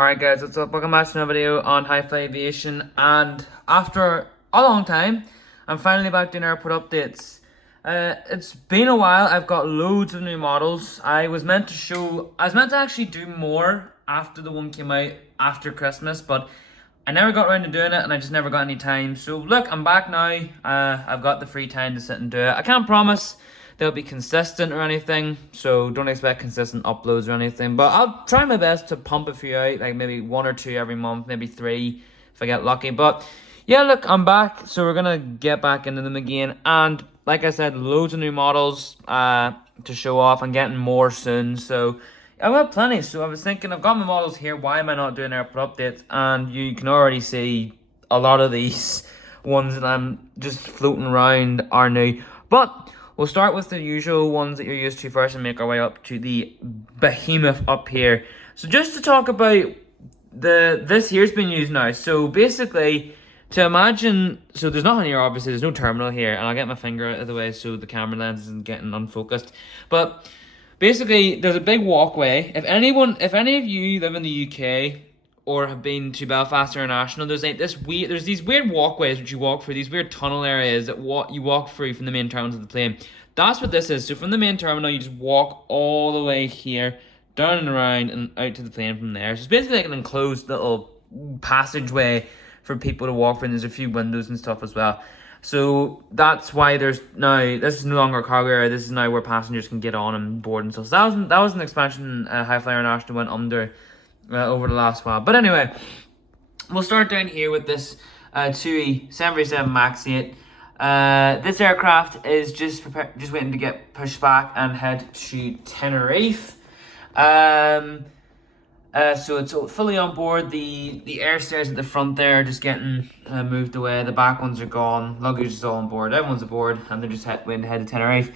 Alright guys, what's up? Welcome back to another video on HighFly Aviation, and after a long time, I'm finally back doing airport updates. It's been a while. I've got loads of new models. I was meant to actually do more after the one came out after Christmas, but I never got around to doing it and I just never got any time. So look, I'm back now. I've got the free time to sit and do it. I can't promise they'll be consistent or anything, so don't expect consistent uploads or anything, but I'll try my best to pump a few out, like maybe 1 or 2 every month, maybe 3 if I get lucky. But yeah, look, I'm back, so we're gonna get back into them again, and like I said, loads of new models to show off. I'm getting more soon, so I've got plenty. So I was thinking, I've got my models here, why am I not doing airport updates? And you can already see a lot of these ones that I'm just floating around are new, but we'll start with the usual ones that you're used to first and make our way up to the behemoth up here. So just to talk about this here's been used now. So basically, to imagine, so there's nothing here obviously, there's no terminal here, and I'll get my finger out of the way so the camera lens isn't getting unfocused. But basically, there's a big walkway. If any of you live in the UK or have been to Belfast International, there's these weird walkways which you walk through, these weird tunnel areas that you walk through from the main terminal to the plane. That's what this is. So from the main terminal, you just walk all the way here, down and around, and out to the plane from there. So it's basically like an enclosed little passageway for people to walk through, and there's a few windows and stuff as well. So that's why this is no longer a cargo area. This is now where passengers can get on and board and stuff. So that was an expansion HighFly International went under over the last while. But anyway, we'll start down here with this TUI 737 MAX 8. This aircraft is just waiting to get pushed back and head to Tenerife. So it's fully on board. The air stairs at the front there are just getting moved away. The back ones are gone. Luggage is all on board. Everyone's aboard, and they're just waiting to head to Tenerife.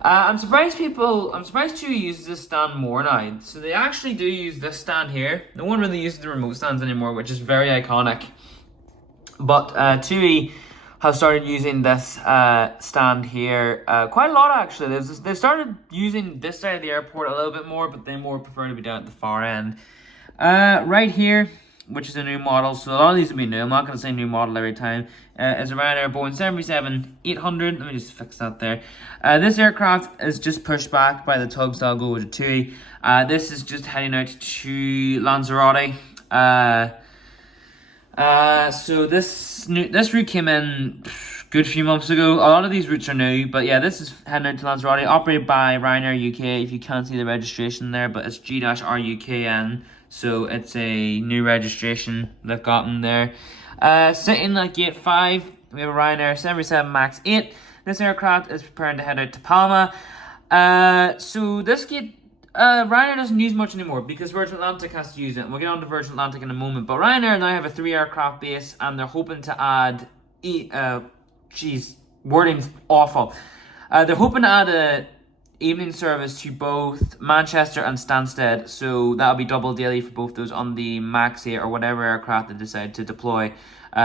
I'm surprised TUI uses this stand more now. So they actually do use this stand here. No one really uses the remote stands anymore, which is very iconic. But TUI have started using this stand here quite a lot, actually. They've started using this side of the airport a little bit more, but they more prefer to be down at the far end. Right here, which is a new model, so a lot of these will be new. I'm not going to say new model every time. It's a Ryanair Boeing 737-800. Let me just fix that there. This aircraft is just pushed back by the tugs that'll go over to TUI. This is just heading out to Lanzarote. So this route came in a good few months ago. A lot of these routes are new, but yeah, this is heading out to Lanzarote, operated by Ryanair UK. If you can't see the registration there, but it's G-RUKN, so it's a new registration they've gotten there. Sitting at gate 5, we have a Ryanair 737 MAX 8. This aircraft is preparing to head out to Palma. So this gate, Ryanair doesn't use much anymore because Virgin Atlantic has to use it. And we'll get on to Virgin Atlantic in a moment. But Ryanair now have a 3 aircraft base, and they're hoping to add, wording's awful. They're hoping to add a evening service to both Manchester and Stansted, so that'll be double daily for both those on the MAX 8 or whatever aircraft they decide to deploy,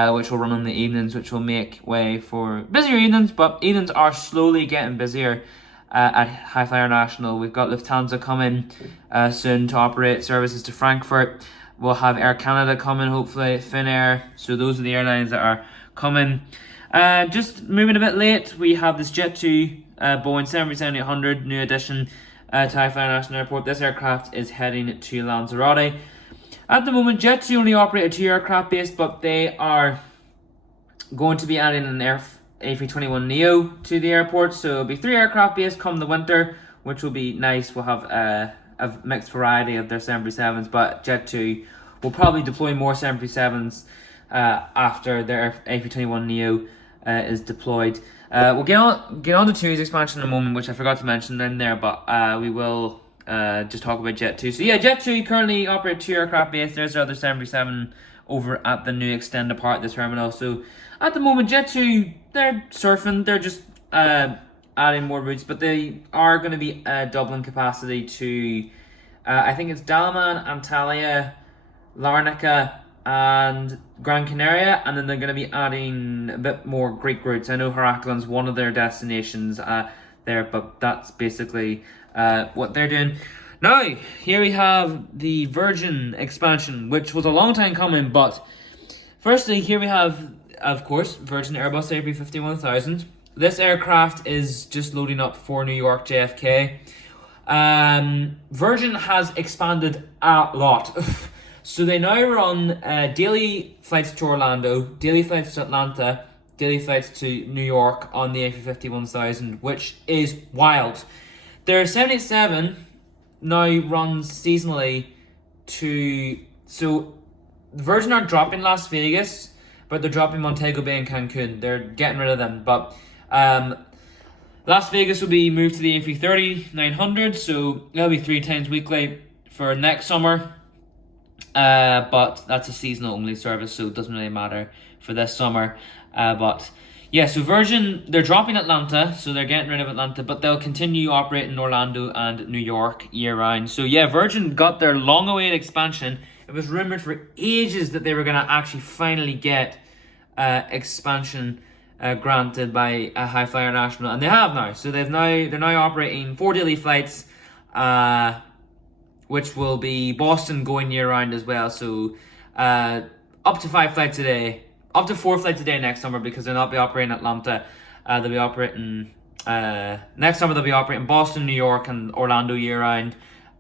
which will run on the evenings, which will make way for busier evenings. But evenings are slowly getting busier at HighFly International. We've got Lufthansa coming soon to operate services to Frankfurt. We'll have Air Canada coming, hopefully, Finnair. So those are the airlines that are coming. Just moving a bit late, we have this Jet2 Boeing 737-800, new addition to HighFly International Airport. This aircraft is heading to Lanzarote. At the moment, Jet2 only operate a 2 aircraft base, but they are going to be adding an A321neo to the airport, so it'll be 3 aircraft base come the winter, which will be nice. We'll have a mixed variety of their 737s, but Jet2 will probably deploy more 737s after their A321neo is deployed. We'll get on to TUI's expansion in a moment, which I forgot to mention in there, but we will just talk about Jet2. So yeah, Jet2 currently operate 2 aircraft base. There's their other 737 over at the new extended part of the terminal. So at the moment, Jet2, they're surfing. They're just adding more routes, but they are going to be doubling capacity to, I think it's Dalaman, Antalya, Larnaca, and Gran Canaria, and then they're going to be adding a bit more Greek routes. I know Heraklin's one of their destinations there, but that's basically what they're doing. Now, here we have the Virgin expansion, which was a long time coming, but firstly, here we have, of course, Virgin Airbus A350-1000. This aircraft is just loading up for New York JFK. Virgin has expanded a lot. So they now run daily flights to Orlando, daily flights to Atlanta, daily flights to New York on the A350-1000, which is wild. Their 787 now runs seasonally to... So Virgin are dropping Las Vegas, but they're dropping Montego Bay and Cancun. They're getting rid of them, but Las Vegas will be moved to the A330-900, so it'll be 3 times weekly for next summer. But that's a seasonal only service, so it doesn't really matter for this summer. But yeah, so Virgin, they're dropping Atlanta, so they're getting rid of Atlanta, but they'll continue operating Orlando and New York year round. So yeah, Virgin got their long-awaited expansion. It was rumored for ages that they were going to actually finally get expansion granted by HighFly International, and they have now. So they're now operating 4 daily flights, which will be Boston going year round as well. So up to 5 flights a day, up to 4 flights a day next summer, because they'll not be operating Atlanta. They'll be operating next summer. They'll be operating Boston, New York, and Orlando year round,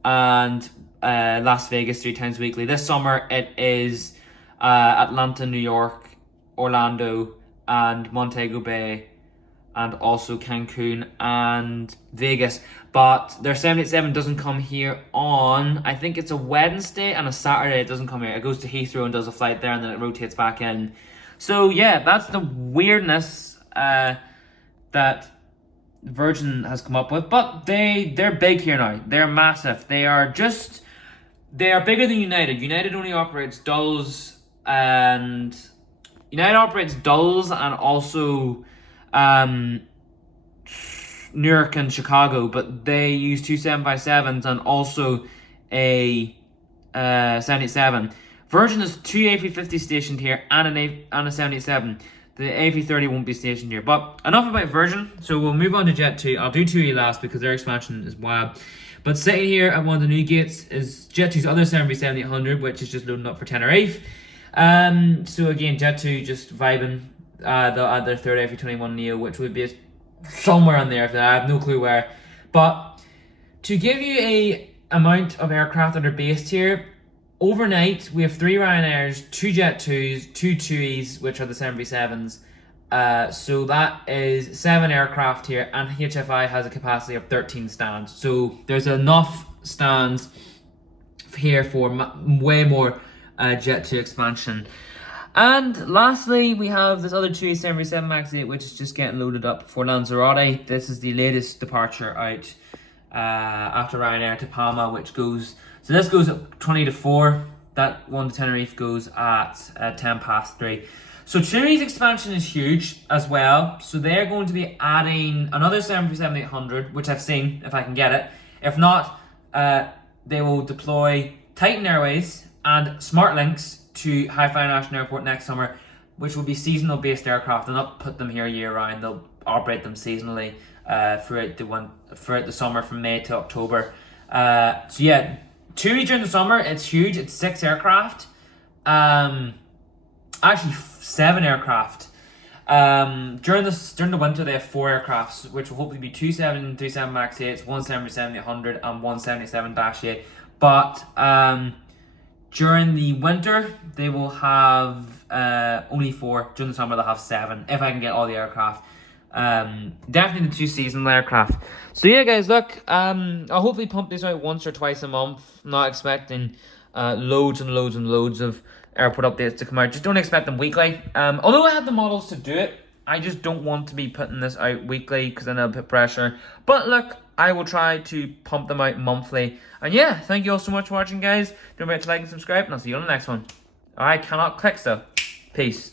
and Las Vegas 3 times weekly. This summer it is Atlanta, New York, Orlando, and Montego Bay, and also Cancun and Vegas. But their 787 doesn't come here on, I think it's a Wednesday and a Saturday. It doesn't come here. It goes to Heathrow and does a flight there, and then it rotates back in. So yeah, that's the weirdness that Virgin has come up with. But they're big here now. They're massive. They are bigger than United. United only operates dulls and also Newark and Chicago, but they use 2 757s and also a 787. Virgin has 2 A350 stationed here and a 787. The A330 won't be stationed here. But enough about Virgin, so we'll move on to Jet 2. I'll do 2E last because their expansion is wild. But sitting here at one of the new gates is Jet 2's other 737-800, which is just loading up for Tenerife. So again, Jet 2 just vibing. They'll add their 3rd A321neo, which would be somewhere on there. I have no clue where. But to give you a amount of aircraft that are based here, overnight we have 3 Ryanairs, 2 Jet 2s, 2 2Es, which are the 737s. So that is 7 aircraft here, and HFI has a capacity of 13 stands. So there's enough stands here for way more Jet 2 expansion. And lastly, we have this other 2 737 MAX 8, which is just getting loaded up for Lanzarote. This is the latest departure out after Ryanair to Palma, which goes... So this goes at 20 to 4. That one to Tenerife goes at 10 past 3. So Tenerife expansion is huge as well. So they're going to be adding another 737-800, which I've seen, if I can get it. If not, they will deploy Titan Airways and SmartLynx to HighFly International Airport next summer, which will be seasonal based aircraft. They'll not put them here year round. They'll operate them seasonally throughout the summer from May to October. So yeah, 2 during the summer, it's huge. It's 6 aircraft. Actually 7 aircraft. During the winter they have 4 aircraft, which will hopefully be 2 737 MAX 8s, 1 737-800, and 1 787-8. But during the winter they will have only 4. During the summer they'll have 7, if I can get all the aircraft. Definitely the 2 seasonal aircraft. So yeah guys, look, I'll hopefully pump these out once or twice a month. I'm not expecting loads and loads and loads of airport updates to come out. Just don't expect them weekly. Although I have the models to do it, I just don't want to be putting this out weekly because then I'll put pressure. But look, I will try to pump them out monthly. And yeah, thank you all so much for watching guys. Don't forget to like and subscribe, and I'll see you on the next one. I cannot click stuff. Peace.